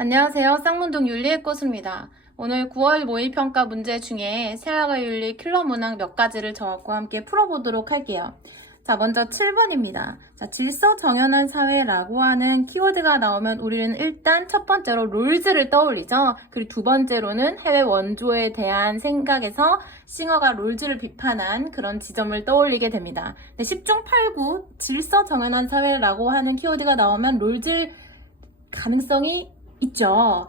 안녕하세요. 쌍문동 윤리의 꽃입니다. 오늘 9월 모의평가 문제 중에 세아가 윤리 킬러 문항 몇 가지를 저와 함께 풀어보도록 할게요. 자, 먼저 7번입니다. 자, 질서 정연한 사회라고 하는 키워드가 나오면 우리는 일단 첫 번째로 롤즈를 떠올리죠. 그리고 두 번째로는 해외 원조에 대한 생각에서 싱어가 롤즈를 비판한 그런 지점을 떠올리게 됩니다. 10중 8구 질서 정연한 사회라고 하는 키워드가 나오면 롤즈 가능성이 있죠.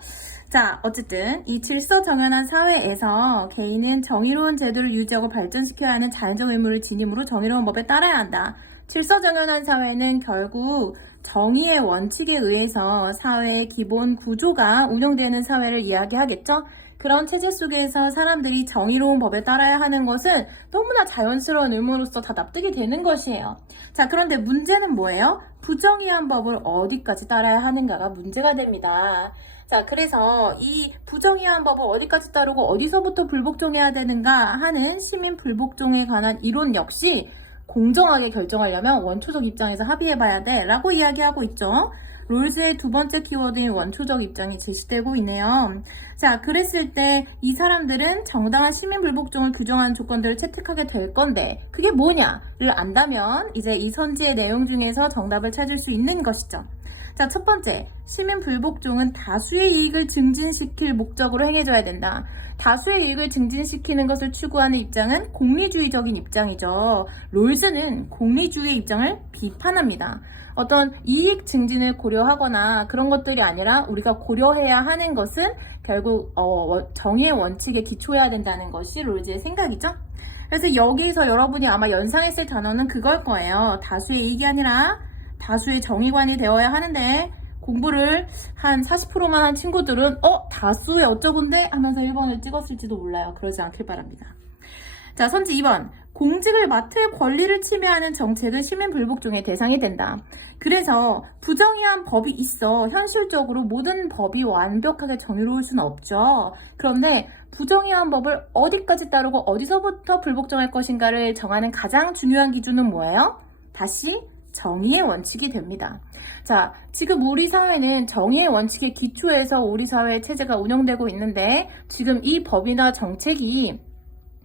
자, 어쨌든 이 질서 정연한 사회에서 개인은 정의로운 제도를 유지하고 발전시켜야 하는 자연적 의무를 지니므로 정의로운 법에 따라야 한다. 질서 정연한 사회는 결국 정의의 원칙에 의해서 사회의 기본 구조가 운영되는 사회를 이야기하겠죠. 그런 체제 속에서 사람들이 정의로운 법에 따라야 하는 것은 너무나 자연스러운 의무로서 다 납득이 되는 것이에요. 자, 그런데 문제는 뭐예요? 부정의한 법을 어디까지 따라야 하는가가 문제가 됩니다. 자, 그래서 이 부정의한 법을 어디까지 따르고 어디서부터 불복종해야 되는가 하는 시민 불복종에 관한 이론 역시 공정하게 결정하려면 원초적 입장에서 합의해봐야 돼 라고 이야기하고 있죠. 롤즈의 두 번째 키워드인 원초적 입장이 제시되고 있네요. 자, 그랬을 때 이 사람들은 정당한 시민 불복종을 규정하는 조건들을 채택하게 될 건데 그게 뭐냐를 안다면 이제 이 선지의 내용 중에서 정답을 찾을 수 있는 것이죠. 자, 첫 번째, 시민 불복종은 다수의 이익을 증진시킬 목적으로 행해져야 된다. 다수의 이익을 증진시키는 것을 추구하는 입장은 공리주의적인 입장이죠. 롤즈는 공리주의 입장을 비판합니다. 어떤 이익 증진을 고려하거나 그런 것들이 아니라 우리가 고려해야 하는 것은 결국 정의의 원칙에 기초해야 된다는 것이 롤즈의 생각이죠. 그래서 여기서 여러분이 아마 연상했을 단어는 그걸 거예요. 다수의 이익이 아니라 다수의 정의관이 되어야 하는데 공부를 한 40%만 한 친구들은 다수의 어쩌군데 하면서 1번을 찍었을지도 몰라요. 그러지 않길 바랍니다. 자, 선지 2번. 공직을 맡을 권리를 침해하는 정책은 시민 불복종의 대상이 된다. 그래서 부정의한 법이 있어. 현실적으로 모든 법이 완벽하게 정의로울 수는 없죠. 그런데 부정의한 법을 어디까지 따르고 어디서부터 불복종할 것인가를 정하는 가장 중요한 기준은 뭐예요? 다시 정의의 원칙이 됩니다. 자, 지금 우리 사회는 정의의 원칙에 기초해서 우리 사회의 체제가 운영되고 있는데 지금 이 법이나 정책이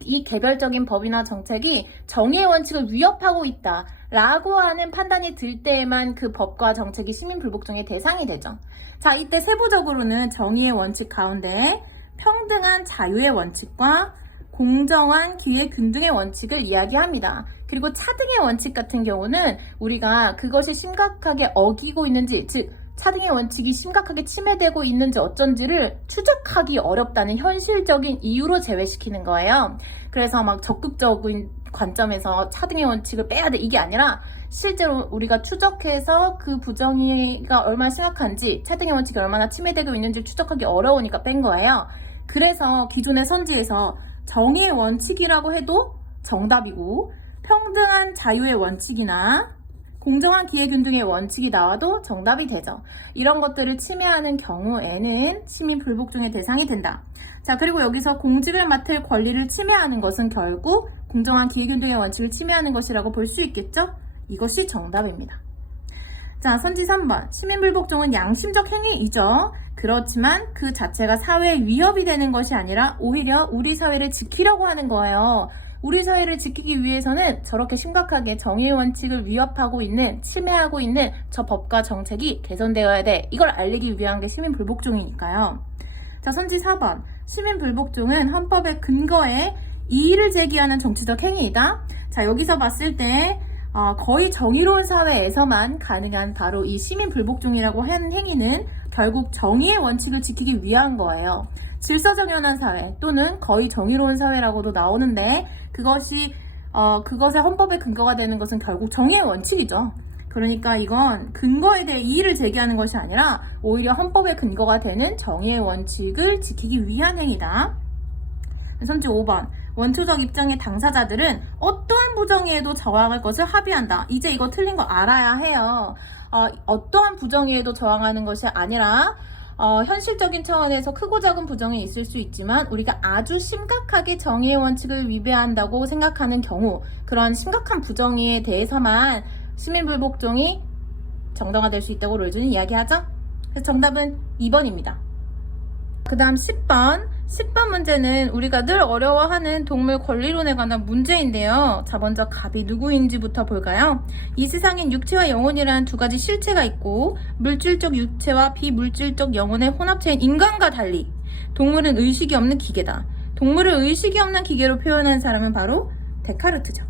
이 개별적인 법이나 정책이 정의의 원칙을 위협하고 있다 라고 하는 판단이 들 때에만 그 법과 정책이 시민 불복종의 대상이 되죠. 자, 이때 세부적으로는 정의의 원칙 가운데 평등한 자유의 원칙과 공정한 기회 균등의 원칙을 이야기합니다. 그리고 차등의 원칙 같은 경우는 우리가 그것이 심각하게 어기고 있는지, 즉 차등의 원칙이 심각하게 침해되고 있는지 어쩐지를 추적하기 어렵다는 현실적인 이유로 제외시키는 거예요. 그래서 막 적극적인 관점에서 차등의 원칙을 빼야 돼 이게 아니라 실제로 우리가 추적해서 그 부정의가 얼마나 심각한지 차등의 원칙이 얼마나 침해되고 있는지 추적하기 어려우니까 뺀 거예요. 그래서 기존의 선지에서 정의의 원칙이라고 해도 정답이고 평등한 자유의 원칙이나 공정한 기회균등의 원칙이 나와도 정답이 되죠. 이런 것들을 침해하는 경우에는 시민 불복종의 대상이 된다. 자, 그리고 여기서 공직을 맡을 권리를 침해하는 것은 결국 공정한 기회균등의 원칙을 침해하는 것이라고 볼 수 있겠죠? 이것이 정답입니다. 자, 선지 3번. 시민 불복종은 양심적 행위이죠. 그렇지만 그 자체가 사회에 위협이 되는 것이 아니라 오히려 우리 사회를 지키려고 하는 거예요. 우리 사회를 지키기 위해서는 저렇게 심각하게 정의의 원칙을 위협하고 있는, 침해하고 있는 저 법과 정책이 개선되어야 돼. 이걸 알리기 위한 게 시민 불복종이니까요. 자, 선지 4번. 시민 불복종은 헌법의 근거에 이의를 제기하는 정치적 행위이다. 자, 여기서 봤을 때 거의 정의로운 사회에서만 가능한 바로 이 시민 불복종이라고 하는 행위는 결국 정의의 원칙을 지키기 위한 거예요. 질서정연한 사회 또는 거의 정의로운 사회라고도 나오는데 그것의 헌법의 근거가 되는 것은 결국 정의의 원칙이죠. 그러니까 이건 근거에 대해 이의를 제기하는 것이 아니라 오히려 헌법의 근거가 되는 정의의 원칙을 지키기 위한 행위다. 선지 5번. 원초적 입장의 당사자들은 어떠한 부정의에도 저항할 것을 합의한다. 이제 이거 틀린 거 알아야 해요. 어떠한 부정의에도 저항하는 것이 아니라 현실적인 차원에서 크고 작은 부정이 있을 수 있지만 우리가 아주 심각하게 정의의 원칙을 위배한다고 생각하는 경우 그런 심각한 부정의에 대해서만 시민불복종이 정당화될 수 있다고 롤즈는 이야기하죠. 정답은 2번입니다. 그 다음 10번. 10번 문제는 우리가 늘 어려워하는 동물 권리론에 관한 문제인데요. 자, 먼저 갑이 누구인지부터 볼까요? 이 세상엔 육체와 영혼이라는 두 가지 실체가 있고 물질적 육체와 비물질적 영혼의 혼합체인 인간과 달리 동물은 의식이 없는 기계다. 동물을 의식이 없는 기계로 표현한 사람은 바로 데카르트죠.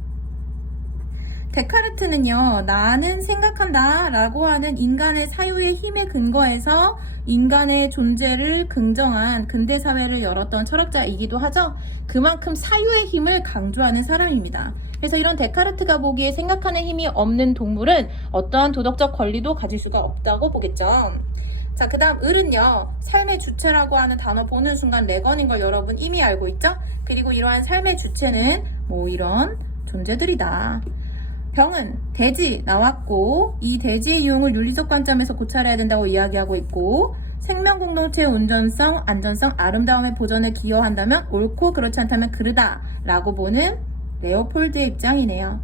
데카르트는요, 나는 생각한다 라고 하는 인간의 사유의 힘에 근거해서 인간의 존재를 긍정한 근대사회를 열었던 철학자이기도 하죠. 그만큼 사유의 힘을 강조하는 사람입니다. 그래서 이런 데카르트가 보기에 생각하는 힘이 없는 동물은 어떠한 도덕적 권리도 가질 수가 없다고 보겠죠. 자, 그 다음 을은요, 삶의 주체라고 하는 단어 보는 순간 레건인 걸 여러분 이미 알고 있죠? 그리고 이러한 삶의 주체는 뭐 이런 존재들이다. 병은 돼지 나왔고 이 돼지의 유형을 윤리적 관점에서 고찰해야 된다고 이야기하고 있고 생명공동체의 온전성, 안전성, 아름다움의 보존에 기여한다면 옳고 그렇지 않다면 그르다 라고 보는 레오폴드의 입장이네요.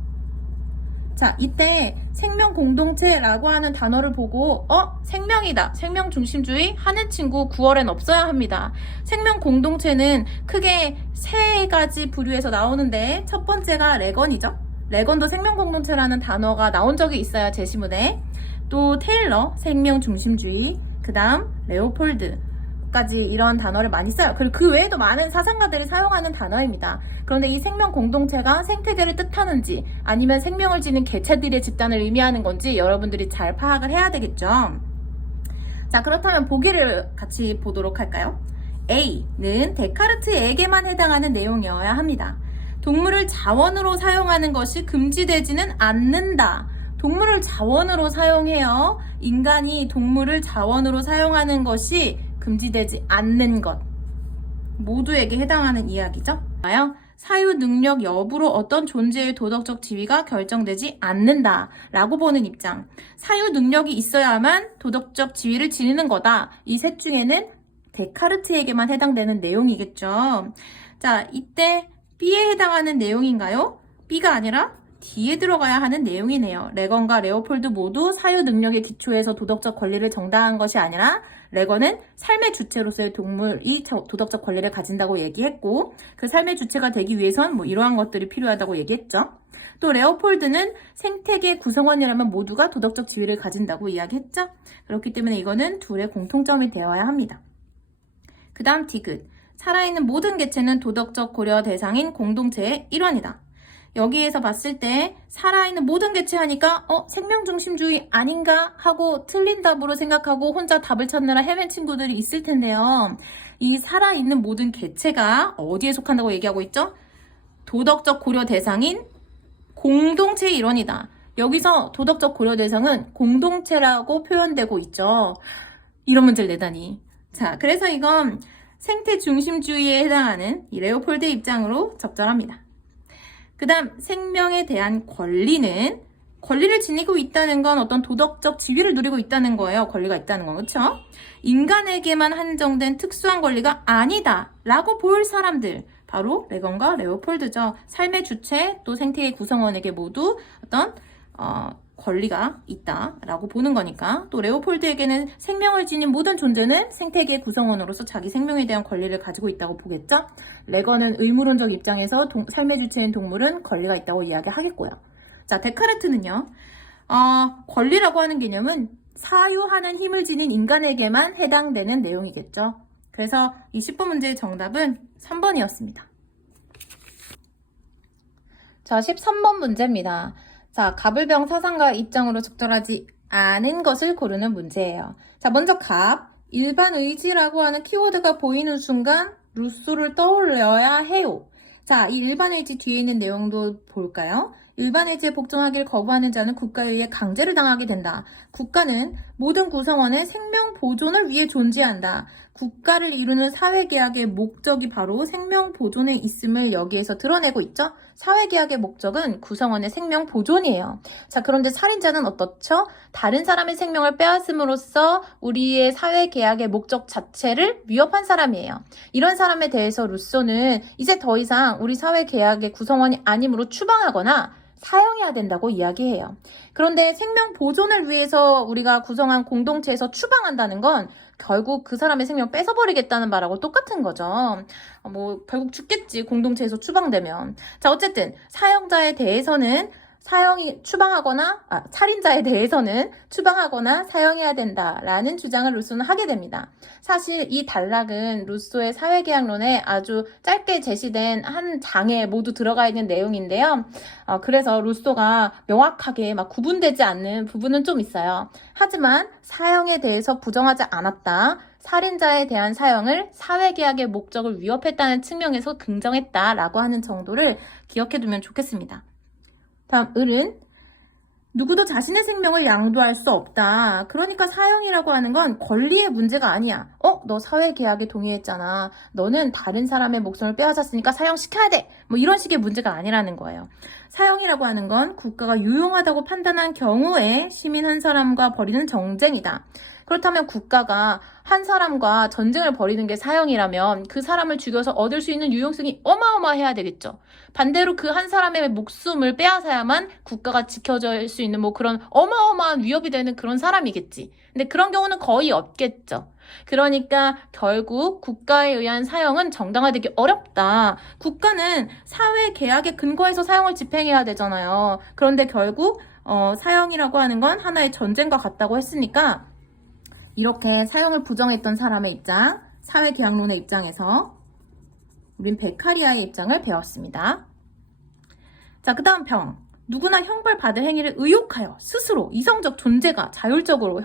자, 이때 생명공동체라고 하는 단어를 보고 생명이다, 생명중심주의 하는 친구 9월엔 없어야 합니다. 생명공동체는 크게 세 가지 부류에서 나오는데 첫 번째가 레건이죠. 레건도 생명공동체라는 단어가 나온 적이 있어요. 제시문에. 또 테일러, 생명중심주의, 그 다음 레오폴드까지 이런 단어를 많이 써요. 그리고 그 외에도 많은 사상가들이 사용하는 단어입니다. 그런데 이 생명공동체가 생태계를 뜻하는지 아니면 생명을 지닌 개체들의 집단을 의미하는 건지 여러분들이 잘 파악을 해야 되겠죠. 자, 그렇다면 보기를 같이 보도록 할까요? A는 데카르트에게만 해당하는 내용이어야 합니다. 동물을 자원으로 사용하는 것이 금지되지는 않는다. 동물을 자원으로 사용해요. 인간이 동물을 자원으로 사용하는 것이 금지되지 않는 것. 모두에게 해당하는 이야기죠. 사유 능력 여부로 어떤 존재의 도덕적 지위가 결정되지 않는다 라고 보는 입장. 사유 능력이 있어야만 도덕적 지위를 지니는 거다. 이 셋 중에는 데카르트에게만 해당되는 내용이겠죠. 자, 이때 B에 해당하는 내용인가요? B가 아니라 D에 들어가야 하는 내용이네요. 레건과 레오폴드 모두 사유 능력의 기초에서 도덕적 권리를 정당한 것이 아니라 레건은 삶의 주체로서의 동물이 도덕적 권리를 가진다고 얘기했고 그 삶의 주체가 되기 위해선 뭐 이러한 것들이 필요하다고 얘기했죠. 또 레오폴드는 생태계 구성원이라면 모두가 도덕적 지위를 가진다고 이야기했죠. 그렇기 때문에 이거는 둘의 공통점이 되어야 합니다. 그 다음 디귿. 살아있는 모든 개체는 도덕적 고려 대상인 공동체의 일환이다. 여기에서 봤을 때 살아있는 모든 개체 하니까 생명중심주의 아닌가 하고 틀린 답으로 생각하고 혼자 답을 찾느라 헤맨 친구들이 있을 텐데요. 이 살아있는 모든 개체가 어디에 속한다고 얘기하고 있죠? 도덕적 고려 대상인 공동체의 일원이다. 여기서 도덕적 고려 대상은 공동체라고 표현되고 있죠. 이런 문제를 내다니. 자, 그래서 이건 생태 중심주의에 해당하는 이 레오폴드의 입장으로 적절합니다. 그 다음 생명에 대한 권리는 권리를 지니고 있다는 건 어떤 도덕적 지위를 누리고 있다는 거예요. 권리가 있다는 건 그렇죠? 인간에게만 한정된 특수한 권리가 아니다 라고 볼 사람들 바로 레건과 레오폴드죠. 삶의 주체 또 생태의 구성원에게 모두 어떤 권리가 있다라고 보는 거니까 또 레오폴드에게는 생명을 지닌 모든 존재는 생태계의 구성원으로서 자기 생명에 대한 권리를 가지고 있다고 보겠죠. 레건은 의무론적 입장에서 삶의 주체인 동물은 권리가 있다고 이야기하겠고요. 자, 데카르트는요. 권리라고 하는 개념은 사유하는 힘을 지닌 인간에게만 해당되는 내용이겠죠. 그래서 이 10번 문제의 정답은 3번이었습니다. 자, 13번 문제입니다. 자, 갑을병 사상가 입장으로 적절하지 않은 것을 고르는 문제예요. 자, 먼저 갑, 일반 의지라고 하는 키워드가 보이는 순간 루소를 떠올려야 해요. 자, 이 일반 의지 뒤에 있는 내용도 볼까요? 일반 의지에 복종하기를 거부하는 자는 국가에 의해 강제를 당하게 된다. 국가는 모든 구성원의 생명 보존을 위해 존재한다. 국가를 이루는 사회계약의 목적이 바로 생명 보존에 있음을 여기에서 드러내고 있죠. 사회계약의 목적은 구성원의 생명 보존이에요. 자, 그런데 살인자는 어떻죠? 다른 사람의 생명을 빼앗음으로써 우리의 사회계약의 목적 자체를 위협한 사람이에요. 이런 사람에 대해서 루소는 이제 더 이상 우리 사회계약의 구성원이 아님으로 추방하거나 사용해야 된다고 이야기해요. 그런데 생명 보존을 위해서 우리가 구성한 공동체에서 추방한다는 건 결국 그 사람의 생명 뺏어버리겠다는 말하고 똑같은 거죠. 뭐 결국 죽겠지, 공동체에서 추방되면. 자, 어쨌든 사용자에 대해서는 살인자에 대해서는 추방하거나 사형해야 된다라는 주장을 루소는 하게 됩니다. 사실 이 단락은 루소의 사회계약론에 아주 짧게 제시된 한 장에 모두 들어가 있는 내용인데요. 그래서 루소가 명확하게 막 구분되지 않는 부분은 좀 있어요. 하지만 사형에 대해서 부정하지 않았다. 살인자에 대한 사형을 사회계약의 목적을 위협했다는 측면에서 긍정했다라고 하는 정도를 기억해두면 좋겠습니다. 다음 을은 누구도 자신의 생명을 양도할 수 없다. 그러니까 사형이라고 하는 건 권리의 문제가 아니야. 너 사회계약에 동의했잖아. 너는 다른 사람의 목숨을 빼앗았으니까 사형시켜야 돼. 뭐 이런 식의 문제가 아니라는 거예요. 사형이라고 하는 건 국가가 유용하다고 판단한 경우에 시민 한 사람과 벌이는 정쟁이다. 그렇다면 국가가 한 사람과 전쟁을 벌이는 게 사형이라면 그 사람을 죽여서 얻을 수 있는 유용성이 어마어마해야 되겠죠. 반대로 그 한 사람의 목숨을 빼앗아야만 국가가 지켜줄 수 있는 뭐 그런 어마어마한 위협이 되는 그런 사람이겠지. 근데 그런 경우는 거의 없겠죠. 그러니까 결국 국가에 의한 사형은 정당화되기 어렵다. 국가는 사회 계약에 근거해서 사형을 집행해야 되잖아요. 그런데 결국 사형이라고 하는 건 하나의 전쟁과 같다고 했으니까 이렇게 사형을 부정했던 사람의 입장, 사회계약론의 입장에서 우린 베카리아의 입장을 배웠습니다. 자, 그 다음 병. 누구나 형벌받을 행위를 의욕하여 스스로 이성적 존재가 자율적으로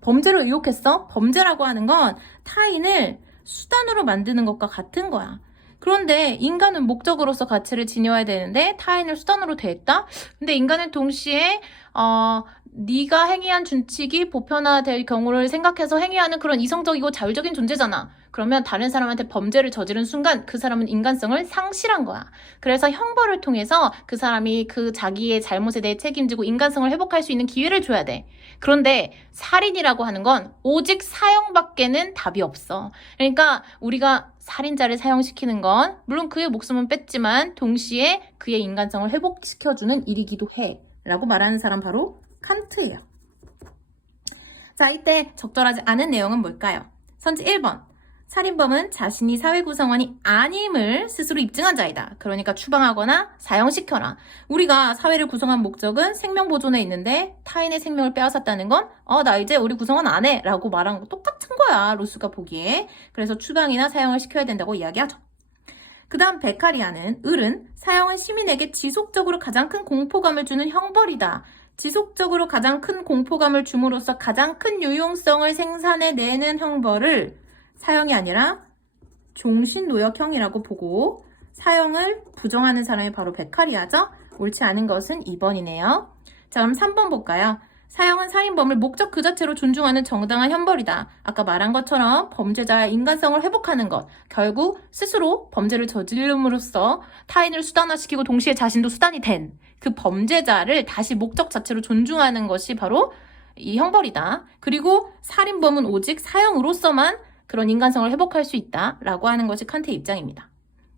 범죄를 의욕했어? 범죄라고 하는 건 타인을 수단으로 만드는 것과 같은 거야. 그런데 인간은 목적으로서 가치를 지녀야 되는데 타인을 수단으로 대했다? 근데 인간은 동시에 네가 행위한 준칙이 보편화될 경우를 생각해서 행위하는 그런 이성적이고 자율적인 존재잖아. 그러면 다른 사람한테 범죄를 저지른 순간 그 사람은 인간성을 상실한 거야. 그래서 형벌을 통해서 그 사람이 그 자기의 잘못에 대해 책임지고 인간성을 회복할 수 있는 기회를 줘야 돼. 그런데 살인이라고 하는 건 오직 사형밖에는 답이 없어. 그러니까 우리가 살인자를 사형시키는 건 물론 그의 목숨은 뺐지만 동시에 그의 인간성을 회복시켜주는 일이기도 해. 라고 말하는 사람 바로 칸트예요. 자, 이때 적절하지 않은 내용은 뭘까요? 선지 1번. 살인범은 자신이 사회 구성원이 아님을 스스로 입증한 자이다. 그러니까 추방하거나 사형시켜라. 우리가 사회를 구성한 목적은 생명 보존에 있는데 타인의 생명을 빼앗았다는 건 나 이제 우리 구성원 안 해 라고 말한 거 똑같은 거야. 루스가 보기에. 그래서 추방이나 사형을 시켜야 된다고 이야기하죠. 그 다음 베카리아는 을은 사형은 시민에게 지속적으로 가장 큰 공포감을 주는 형벌이다. 지속적으로 가장 큰 공포감을 줌으로써 가장 큰 유용성을 생산해내는 형벌을 사형이 아니라 종신노역형이라고 보고 사형을 부정하는 사람이 바로 베카리아죠. 옳지 않은 것은 2번이네요. 자, 그럼 3번 볼까요? 사형은 살인범을 목적 그 자체로 존중하는 정당한 형벌이다. 아까 말한 것처럼 범죄자의 인간성을 회복하는 것. 결국 스스로 범죄를 저지름으로써 타인을 수단화시키고 동시에 자신도 수단이 된 그 범죄자를 다시 목적 자체로 존중하는 것이 바로 이 형벌이다. 그리고 살인범은 오직 사형으로서만 그런 인간성을 회복할 수 있다라고 하는 것이 칸트의 입장입니다.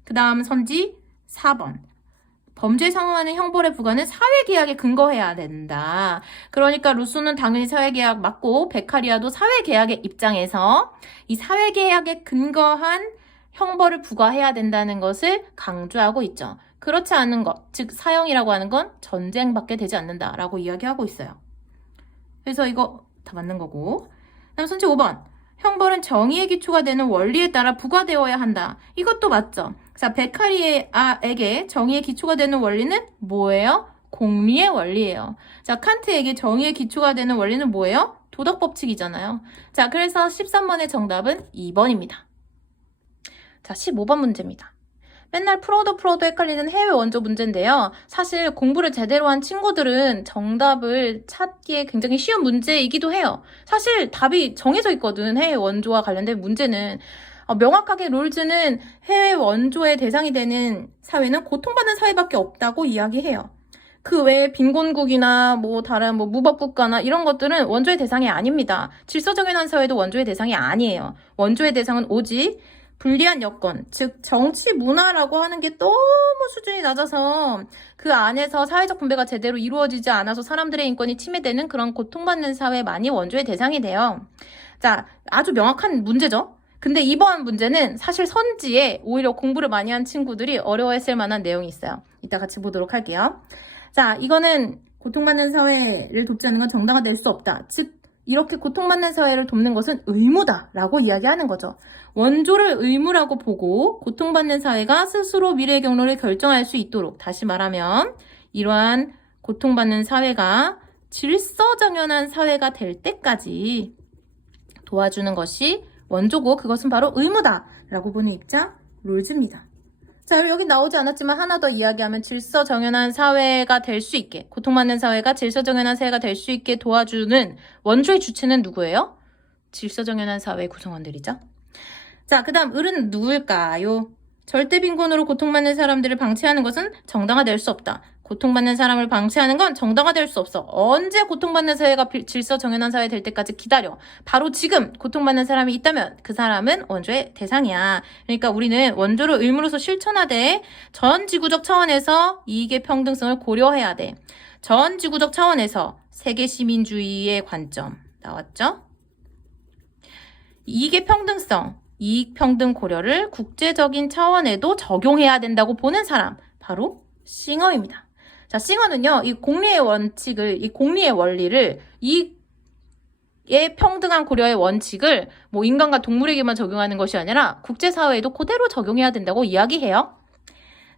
그 다음 선지 4번. 범죄에 상응하는 형벌의 부과는 사회계약에 근거해야 된다. 그러니까 루소는 당연히 사회계약 맞고 베카리아도 사회계약의 입장에서 이 사회계약에 근거한 형벌을 부과해야 된다는 것을 강조하고 있죠. 그렇지 않은 것, 즉 사형이라고 하는 건 전쟁밖에 되지 않는다라고 이야기하고 있어요. 그래서 이거 다 맞는 거고. 다음 선지 5번. 형벌은 정의의 기초가 되는 원리에 따라 부과되어야 한다. 이것도 맞죠? 자, 베카리아에게 정의의 기초가 되는 원리는 뭐예요? 공리의 원리예요. 자, 칸트에게 정의의 기초가 되는 원리는 뭐예요? 도덕 법칙이잖아요. 자, 그래서 13번의 정답은 2번입니다. 자, 15번 문제입니다. 맨날 풀어도 헷갈리는 해외 원조 문제인데요. 사실 공부를 제대로 한 친구들은 정답을 찾기에 굉장히 쉬운 문제이기도 해요. 사실 답이 정해져 있거든. 해외 원조와 관련된 문제는. 명확하게 롤즈는 해외 원조의 대상이 되는 사회는 고통받는 사회밖에 없다고 이야기해요. 그 외에 빈곤국이나 다른 무법국가나 이런 것들은 원조의 대상이 아닙니다. 질서정연한 사회도 원조의 대상이 아니에요. 원조의 대상은 오직 불리한 여건, 즉 정치 문화라고 하는 게 너무 수준이 낮아서 그 안에서 사회적 분배가 제대로 이루어지지 않아서 사람들의 인권이 침해되는 그런 고통받는 사회만이 원조의 대상이 돼요. 자, 아주 명확한 문제죠. 근데 이번 문제는 사실 선지에 오히려 공부를 많이 한 친구들이 어려워했을 만한 내용이 있어요. 이따 같이 보도록 할게요. 자, 이거는 고통받는 사회를 돕지 않는 건 정당화될 수 없다. 즉, 이렇게 고통받는 사회를 돕는 것은 의무다라고 이야기하는 거죠. 원조를 의무라고 보고 고통받는 사회가 스스로 미래의 경로를 결정할 수 있도록, 다시 말하면 이러한 고통받는 사회가 질서정연한 사회가 될 때까지 도와주는 것이 원조고 그것은 바로 의무다라고 보는 입장 롤즈입니다. 자, 여기 나오지 않았지만 하나 더 이야기하면 질서정연한 사회가 될 수 있게, 고통받는 사회가 질서정연한 사회가 될 수 있게 도와주는 원조의 주체는 누구예요? 질서정연한 사회의 구성원들이죠. 자, 그 다음 을은 누굴까요? 절대 빈곤으로 고통받는 사람들을 방치하는 것은 정당화될 수 없다. 고통받는 사람을 방치하는 건 정당화될 수 없어. 언제 고통받는 사회가 질서정연한 사회 될 때까지 기다려. 바로 지금 고통받는 사람이 있다면 그 사람은 원조의 대상이야. 그러니까 우리는 원조를 의무로서 실천하되 전 지구적 차원에서 이익의 평등성을 고려해야 돼. 전 지구적 차원에서 세계 시민주의의 관점 나왔죠? 이익의 평등성, 이익 평등 고려를 국제적인 차원에도 적용해야 된다고 보는 사람, 바로 싱어입니다. 자, 싱어는요, 이 공리의 원칙을, 이 공리의 원리를, 이익의 평등한 고려의 원칙을 뭐 인간과 동물에게만 적용하는 것이 아니라 국제사회에도 그대로 적용해야 된다고 이야기해요.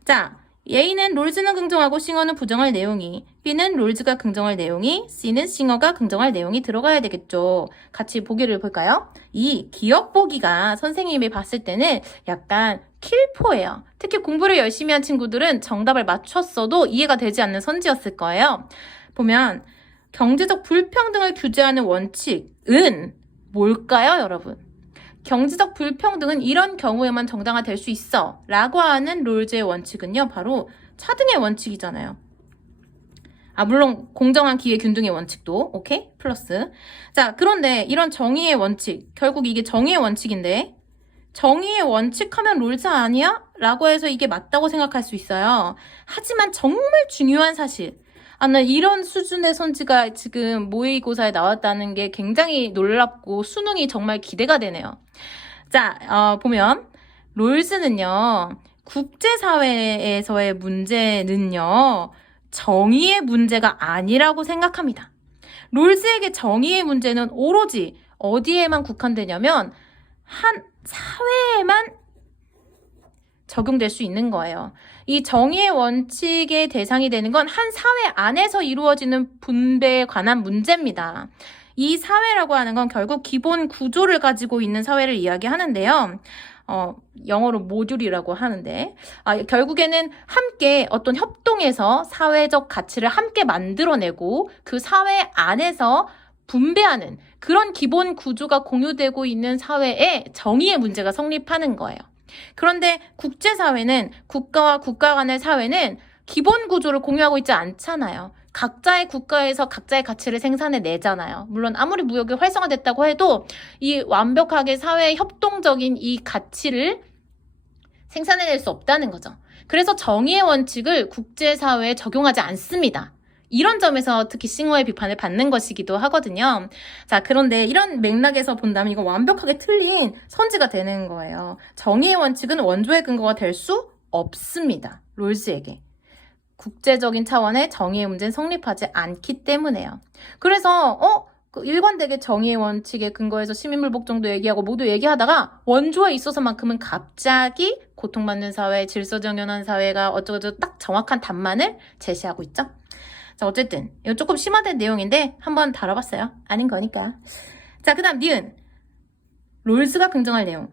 자, A는 롤즈는 긍정하고 싱어는 부정할 내용이, B는 롤즈가 긍정할 내용이, C는 싱어가 긍정할 내용이 들어가야 되겠죠. 같이 보기를 볼까요? 이 기억 보기가 선생님이 봤을 때는 약간 킬포예요. 특히 공부를 열심히 한 친구들은 정답을 맞췄어도 이해가 되지 않는 선지였을 거예요. 보면 경제적 불평등을 규제하는 원칙은 뭘까요, 여러분? 경제적 불평등은 이런 경우에만 정당화될 수 있어 라고 하는 롤즈의 원칙은요, 바로 차등의 원칙이잖아요. 물론 공정한 기회 균등의 원칙도 오케이? 플러스. 자, 그런데 이런 정의의 원칙, 결국 이게 정의의 원칙인데 정의의 원칙 하면 롤즈 아니야? 라고 해서 이게 맞다고 생각할 수 있어요. 하지만 정말 중요한 사실, 나 이런 수준의 선지가 지금 모의고사에 나왔다는 게 굉장히 놀랍고 수능이 정말 기대가 되네요. 자, 보면 롤즈는요, 국제사회에서의 문제는요, 정의의 문제가 아니라고 생각합니다. 롤즈에게 정의의 문제는 오로지 어디에만 국한되냐면 한 사회에만 적용될 수 있는 거예요. 이 정의의 원칙의 대상이 되는 건 한 사회 안에서 이루어지는 분배에 관한 문제입니다. 이 사회라고 하는 건 결국 기본 구조를 가지고 있는 사회를 이야기하는데요. 영어로 모듈이라고 하는데, 결국에는 함께 어떤 협동해서 사회적 가치를 함께 만들어내고 그 사회 안에서 분배하는 그런 기본 구조가 공유되고 있는 사회에 정의의 문제가 성립하는 거예요. 그런데 국제사회는, 국가와 국가 간의 사회는 기본 구조를 공유하고 있지 않잖아요. 각자의 국가에서 각자의 가치를 생산해 내잖아요. 물론 아무리 무역이 활성화됐다고 해도 이 완벽하게 사회의 협동적인 이 가치를 생산해낼 수 없다는 거죠. 그래서 정의의 원칙을 국제사회에 적용하지 않습니다. 이런 점에서 특히 싱어의 비판을 받는 것이기도 하거든요. 자, 그런데 이런 맥락에서 본다면 이거 완벽하게 틀린 선지가 되는 거예요. 정의의 원칙은 원조의 근거가 될 수 없습니다. 롤즈에게. 국제적인 차원의 정의의 문제는 성립하지 않기 때문에요. 그래서 일관되게 정의의 원칙에 근거해서 시민불복종도 얘기하고 모두 얘기하다가 원조에 있어서만큼은 갑자기 고통받는 사회, 질서정연한 사회가 어쩌고저쩌고 딱 정확한 답만을 제시하고 있죠. 자, 어쨌든 이거 조금 심화된 내용인데 한번 다뤄봤어요. 아닌 거니까. 자, 그 다음 니은. 롤즈가 긍정할 내용.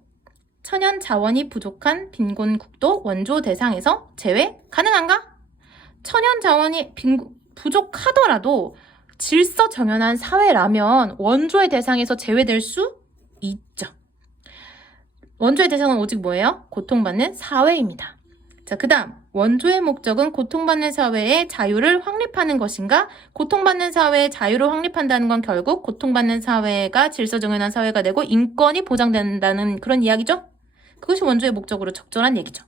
천연 자원이 부족한 빈곤국도 원조 대상에서 제외 가능한가? 천연 자원이 부족하더라도 질서 정연한 사회라면 원조의 대상에서 제외될 수 있죠. 원조의 대상은 오직 뭐예요? 고통받는 사회입니다. 자, 그 다음 원조의 목적은 고통받는 사회의 자유를 확립하는 것인가? 고통받는 사회의 자유를 확립한다는 건 결국 고통받는 사회가 질서정연한 사회가 되고 인권이 보장된다는 그런 이야기죠? 그것이 원조의 목적으로 적절한 얘기죠.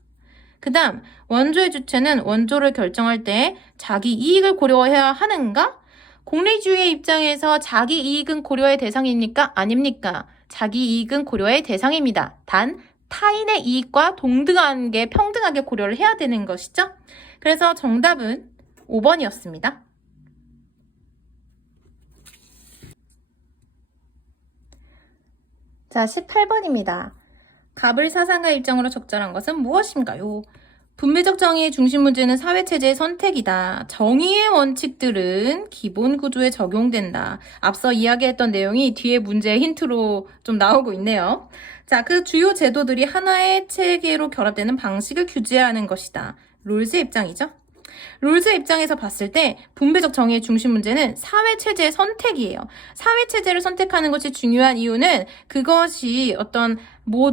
그 다음 원조의 주체는 원조를 결정할 때 자기 이익을 고려해야 하는가? 공리주의의 입장에서 자기 이익은 고려의 대상입니까? 아닙니까? 자기 이익은 고려의 대상입니다. 단 타인의 이익과 동등하게 평등하게 고려를 해야 되는 것이죠. 그래서 정답은 5번이었습니다. 자, 18번입니다. 갑을 사상가 입장으로 적절한 것은 무엇인가요? 분배적 정의의 중심 문제는 사회체제의 선택이다. 정의의 원칙들은 기본 구조에 적용된다. 앞서 이야기했던 내용이 뒤에 문제의 힌트로 좀 나오고 있네요. 자, 그 주요 제도들이 하나의 체계로 결합되는 방식을 규제하는 것이다. 롤즈 입장이죠. 롤즈 입장에서 봤을 때 분배적 정의의 중심 문제는 사회체제의 선택이에요. 사회체제를 선택하는 것이 중요한 이유는 그것이 어떤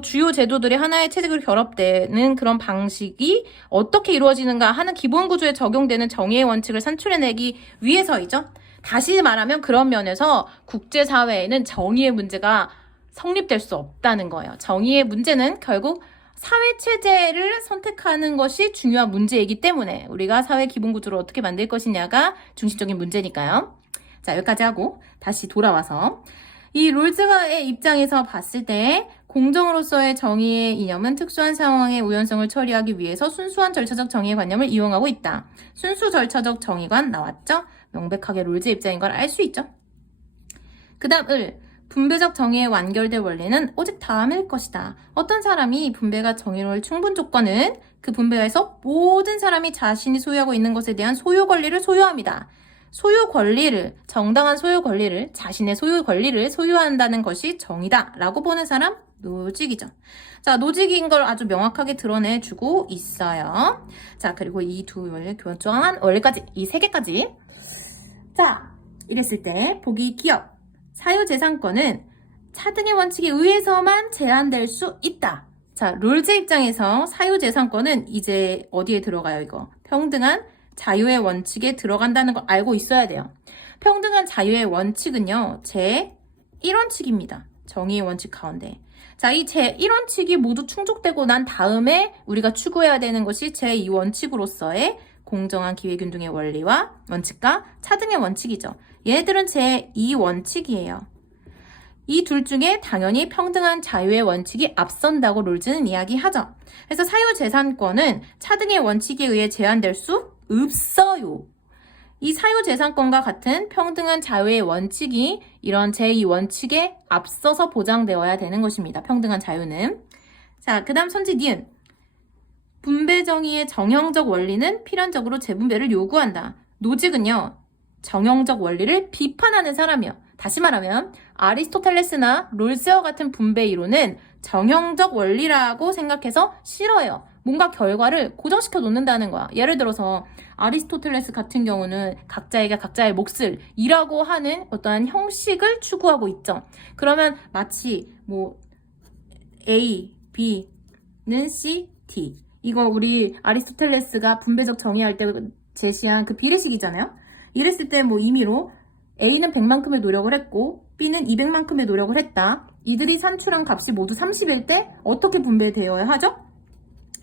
주요 제도들이 하나의 체제로 결합되는 그런 방식이 어떻게 이루어지는가 하는 기본 구조에 적용되는 정의의 원칙을 산출해내기 위해서이죠. 다시 말하면 그런 면에서 국제사회에는 정의의 문제가 성립될 수 없다는 거예요. 정의의 문제는 결국 사회체제를 선택하는 것이 중요한 문제이기 때문에 우리가 사회 기본 구조를 어떻게 만들 것이냐가 중심적인 문제니까요. 자, 여기까지 하고 다시 돌아와서 이 롤즈의 입장에서 봤을 때 공정으로서의 정의의 이념은 특수한 상황의 우연성을 처리하기 위해서 순수한 절차적 정의의 관념을 이용하고 있다. 순수 절차적 정의관 나왔죠? 명백하게 롤즈의 입장인 걸 알 수 있죠? 그 다음 분배적 정의에 완결될 원리는 오직 다음일 것이다. 어떤 사람이 분배가 정의로울 충분 조건은 그 분배에서 모든 사람이 자신이 소유하고 있는 것에 대한 소유 권리를 소유합니다. 소유 권리를, 정당한 소유 권리를, 자신의 소유 권리를 소유한다는 것이 정의다 라고 보는 사람 노직이죠. 자, 노직인 걸 아주 명확하게 드러내주고 있어요. 자, 그리고 이 두 원리 교정한 원리까지, 이 세 개까지. 자, 이랬을 때 보기 기업. 사유재산권은 차등의 원칙에 의해서만 제한될 수 있다. 자, 롤즈 입장에서 사유재산권은 이제 어디에 들어가요, 이거? 평등한 자유의 원칙에 들어간다는 걸 알고 있어야 돼요. 평등한 자유의 원칙은요, 제1원칙입니다. 정의의 원칙 가운데. 자, 이 제1원칙이 모두 충족되고 난 다음에 우리가 추구해야 되는 것이 제2원칙으로서의 공정한 기회균등의 원리와 원칙과 차등의 원칙이죠. 얘들은 제2원칙이에요. 이 둘 중에 당연히 평등한 자유의 원칙이 앞선다고 롤즈는 이야기하죠. 그래서 사유재산권은 차등의 원칙에 의해 제한될 수 없어요. 이 사유재산권과 같은 평등한 자유의 원칙이 이런 제2원칙에 앞서서 보장되어야 되는 것입니다. 평등한 자유는. 자, 그 다음 선지 니은. 분배정의의 정형적 원리는 필연적으로 재분배를 요구한다. 노직은요, 정형적 원리를 비판하는 사람이요. 다시 말하면 아리스토텔레스나 롤스와 같은 분배 이론은 정형적 원리라고 생각해서 싫어해요. 뭔가 결과를 고정시켜 놓는다는 거야. 예를 들어서 아리스토텔레스 같은 경우는 각자에게 각자의 몫을 이라고 하는 어떠한 형식을 추구하고 있죠. 그러면 마치 A, B는 C, D. 이거 우리 아리스토텔레스가 분배적 정의할 때 제시한 그 비례식이잖아요. 이랬을 때 임의로 A는 100만큼의 노력을 했고 B는 200만큼의 노력을 했다. 이들이 산출한 값이 모두 30일 때 어떻게 분배되어야 하죠?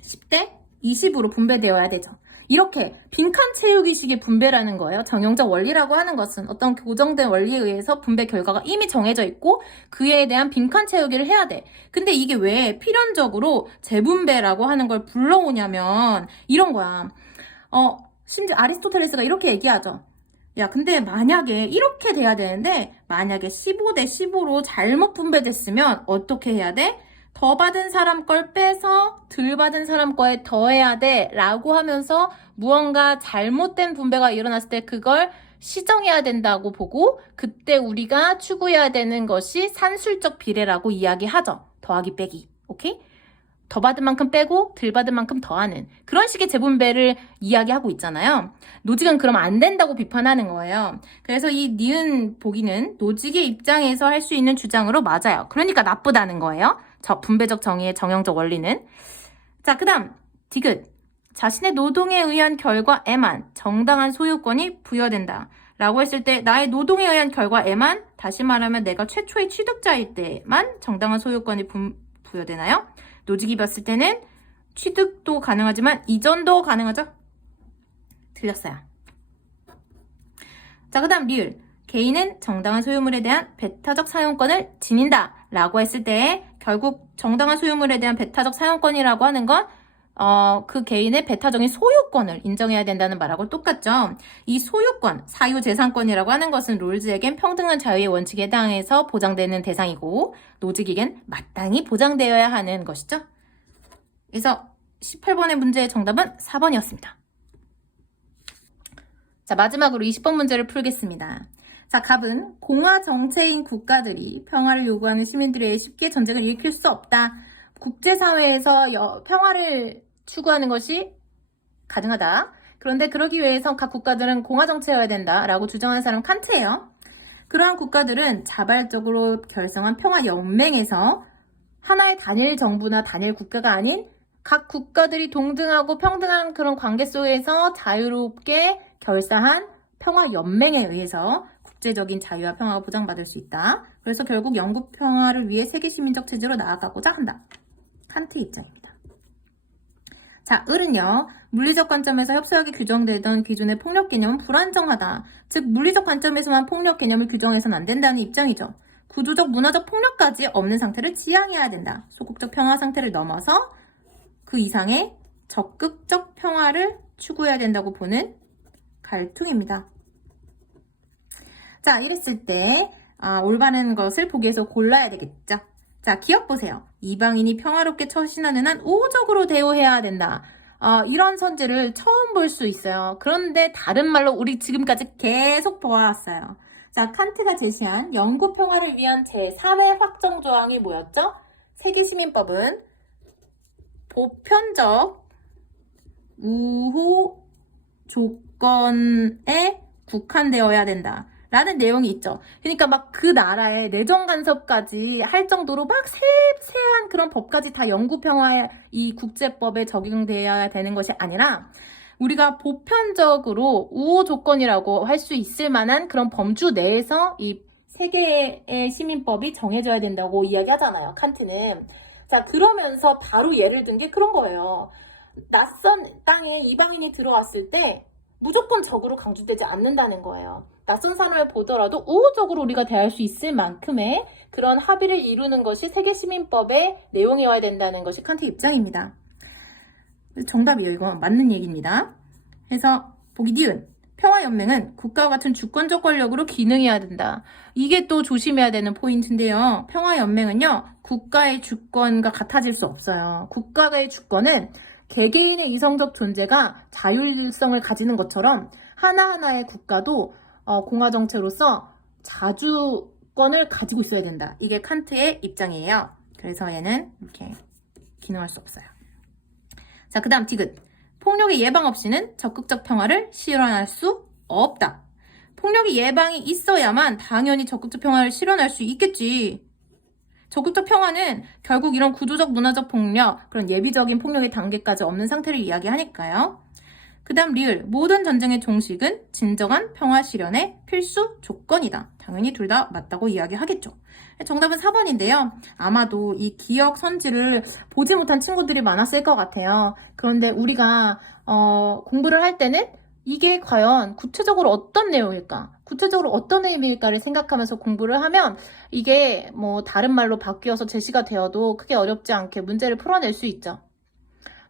10대 20으로 분배되어야 되죠. 이렇게 빈칸 채우기식의 분배라는 거예요. 정형적 원리라고 하는 것은 어떤 고정된 원리에 의해서 분배 결과가 이미 정해져 있고 그에 대한 빈칸 채우기를 해야 돼. 근데 이게 왜 필연적으로 재분배라고 하는 걸 불러오냐면 이런 거야. 심지어 아리스토텔레스가 이렇게 얘기하죠. 야, 근데 만약에 이렇게 돼야 되는데 만약에 15대 15로 잘못 분배됐으면 어떻게 해야 돼? 더 받은 사람 걸 빼서 덜 받은 사람 거에 더해야 돼 라고 하면서 무언가 잘못된 분배가 일어났을 때 그걸 시정해야 된다고 보고 그때 우리가 추구해야 되는 것이 산술적 비례라고 이야기하죠. 더하기 빼기. 오케이? 더 받은 만큼 빼고 덜 받은 만큼 더하는 그런 식의 재분배를 이야기하고 있잖아요. 노직은 그러면 안 된다고 비판하는 거예요. 그래서 이 니은 보기는 노직의 입장에서 할 수 있는 주장으로 맞아요. 그러니까 나쁘다는 거예요. 분배적 정의의 정형적 원리는. 자, 그 다음 디귿. 자신의 노동에 의한 결과에만 정당한 소유권이 부여된다. 라고 했을 때 나의 노동에 의한 결과에만 다시 말하면 내가 최초의 취득자일 때만 정당한 소유권이 부여되나요? 노지기 봤을 때는 취득도 가능하지만 이전도 가능하죠? 틀렸어요. 자, 그 다음 리을. 개인은 정당한 소유물에 대한 배타적 사용권을 지닌다 라고 했을 때 결국 정당한 소유물에 대한 배타적 사용권이라고 하는 건 그 개인의 배타적인 소유권을 인정해야 된다는 말하고 똑같죠. 이 소유권, 사유재산권이라고 하는 것은 롤즈에겐 평등한 자유의 원칙에 해당해서 보장되는 대상이고 노직에겐 마땅히 보장되어야 하는 것이죠. 그래서 18번의 문제의 정답은 4번이었습니다. 자, 마지막으로 20번 문제를 풀겠습니다. 자, 갑은 공화 정체인 국가들이 평화를 요구하는 시민들에 의해 쉽게 전쟁을 일으킬 수 없다. 국제사회에서 평화를 추구하는 것이 가능하다. 그런데 그러기 위해서 각 국가들은 공화 정체여야 된다라고 주장하는 사람은 칸트예요. 그러한 국가들은 자발적으로 결성한 평화연맹에서 하나의 단일 정부나 단일 국가가 아닌 각 국가들이 동등하고 평등한 그런 관계 속에서 자유롭게 결사한 평화연맹에 의해서 국제적인 자유와 평화가 보장받을 수 있다. 그래서 결국 영국 평화를 위해 세계 시민적 체제로 나아가고자 한다. 칸트의 입장입니다. 자, 을은요. 물리적 관점에서 협소하게 규정되던 기존의 폭력 개념은 불안정하다. 즉 물리적 관점에서만 폭력 개념을 규정해서는 안 된다는 입장이죠. 구조적, 문화적 폭력까지 없는 상태를 지향해야 된다. 소극적 평화 상태를 넘어서 그 이상의 적극적 평화를 추구해야 된다고 보는 갈퉁입니다. 자, 이랬을 때 올바른 것을 보기에서 골라야 되겠죠. 자, 기억 보세요. 이방인이 평화롭게 처신하는 한 우호적으로 대우해야 된다. 이런 선지를 처음 볼 수 있어요. 그런데 다른 말로 우리 지금까지 계속 보아왔어요. 자, 칸트가 제시한 영구 평화를 위한 제3의 확정 조항이 뭐였죠? 세계시민법은 보편적 우호 조건에 국한되어야 된다. 라는 내용이 있죠. 그러니까 막 그 나라의 내정 간섭까지 할 정도로 막 세세한 그런 법까지 다 영구 평화의 이 국제법에 적용되어야 되는 것이 아니라 우리가 보편적으로 우호 조건이라고 할 수 있을 만한 그런 범주 내에서 이 세계의 시민법이 정해져야 된다고 이야기하잖아요. 칸트는. 자, 그러면서 바로 예를 든 게 그런 거예요. 낯선 땅에 이방인이 들어왔을 때 무조건 적으로 강조되지 않는다는 거예요. 낯선 사람을 보더라도 우호적으로 우리가 대할 수 있을 만큼의 그런 합의를 이루는 것이 세계시민법의 내용이어야 된다는 것이 칸트 입장입니다. 정답이에요. 이거 맞는 얘기입니다. 그래서 보기 니은. 평화연맹은 국가와 같은 주권적 권력으로 기능해야 된다. 이게 또 조심해야 되는 포인트인데요. 평화연맹은요. 국가의 주권과 같아질 수 없어요. 국가의 주권은 개개인의 이성적 존재가 자율성을 가지는 것처럼 하나하나의 국가도 공화정체로서 자주권을 가지고 있어야 된다. 이게 칸트의 입장이에요. 그래서 얘는 이렇게 기능할 수 없어요. 자, 그 다음 디귿. 폭력의 예방 없이는 적극적 평화를 실현할 수 없다. 폭력의 예방이 있어야만 당연히 적극적 평화를 실현할 수 있겠지. 적극적 평화는 결국 이런 구조적 문화적 폭력, 그런 예비적인 폭력의 단계까지 없는 상태를 이야기하니까요. 그 다음 리을. 모든 전쟁의 종식은 진정한 평화 실현의 필수 조건이다. 당연히 둘 다 맞다고 이야기하겠죠. 정답은 4번인데요. 아마도 이 기억 선지를 보지 못한 친구들이 많았을 것 같아요. 그런데 우리가 공부를 할 때는 이게 과연 구체적으로 어떤 내용일까? 구체적으로 어떤 의미일까를 생각하면서 공부를 하면 이게 뭐 다른 말로 바뀌어서 제시가 되어도 크게 어렵지 않게 문제를 풀어낼 수 있죠.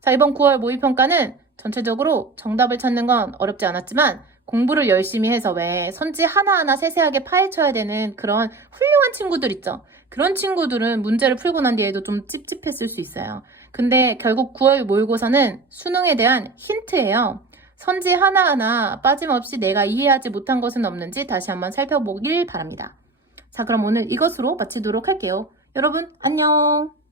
자, 이번 9월 모의평가는 전체적으로 정답을 찾는 건 어렵지 않았지만 공부를 열심히 해서 왜 선지 하나하나 세세하게 파헤쳐야 되는 그런 훌륭한 친구들 있죠. 그런 친구들은 문제를 풀고 난 뒤에도 좀 찝찝했을 수 있어요. 근데 결국 9월 모의고사는 수능에 대한 힌트예요. 선지 하나하나 빠짐없이 내가 이해하지 못한 것은 없는지 다시 한번 살펴보길 바랍니다. 자, 그럼 오늘 이것으로 마치도록 할게요. 여러분, 안녕!